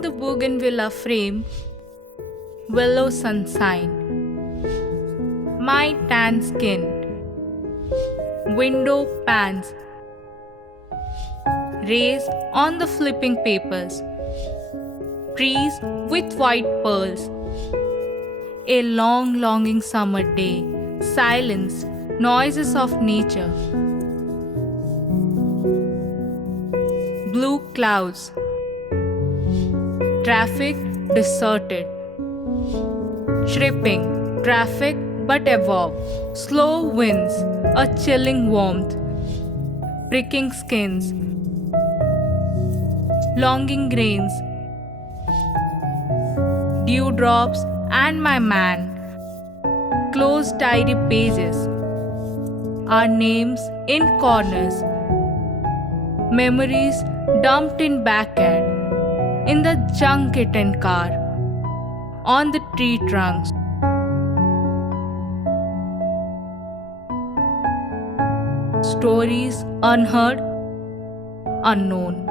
Along the bougainvillea frame, willow sunshine. My tan skin. Window pans. Rays on the flipping papers. Trees with white pearls. A long longing summer day. Silence, noises of nature. Blue clouds. Traffic deserted. Chriping, traffic but above. Slow winds, a chilling warmth. Pricking skins. Longing grains. Dewdrops and my man. Closed diary pages. Our names in corners. Memories dumped in backyard. In the junket and car. On the tree trunks. Stories unheard, unknown.